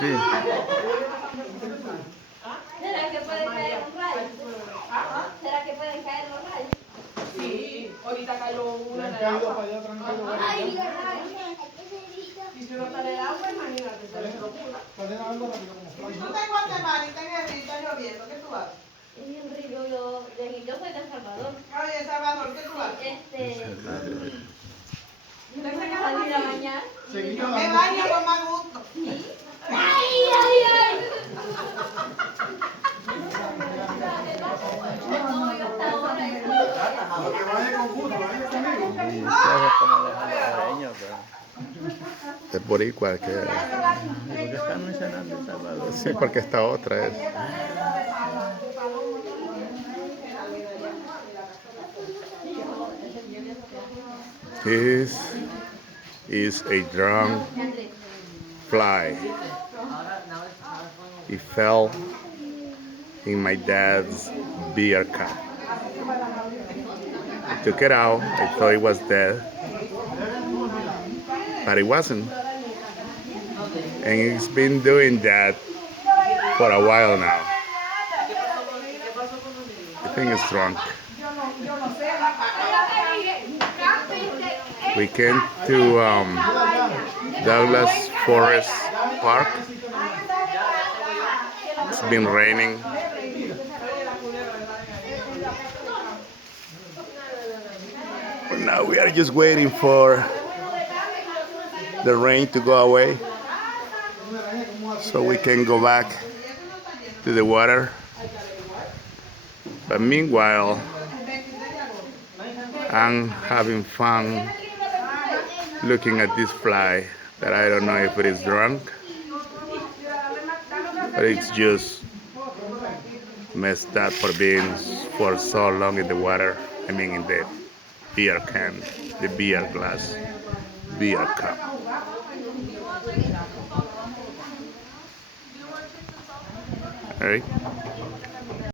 Sí. ¿Será que pueden caer los rayos? ¿Será que pueden caer los rayos? Sí, ahorita cayó una en el agua. Ay, y si uno está en el agua, imagínate, se les locura. Si tú te encuentras mal y está en el río, está lloviendo, ¿qué tú haces? En el río, yo soy de El Salvador. Oye, Salvador, ¿qué tú haces? Yo me voy a salir a bañar. Me baño con más gusto. ¡Ay, ay, ay! No, yo hasta ahora Sí, eso es como de salvadoreños, pero es boricua que... ¿Por qué están mencionando El Salvador? Sí, porque esta otra es... This is a drowned fly. He fell in my dad's beer can. I took it out. I thought it was dead, but it wasn't. And it's been doing that for a while now. I think it's drunk. We came to Douglas Forrest Park. It's been raining. But now we are just waiting for the rain to go away so we can go back to the water. But meanwhile, I'm having fun looking at this fly that I don't know if it is drunk, but it's just messed up for being for so long in the water. I mean in the beer can, the beer glass, beer cup. All right.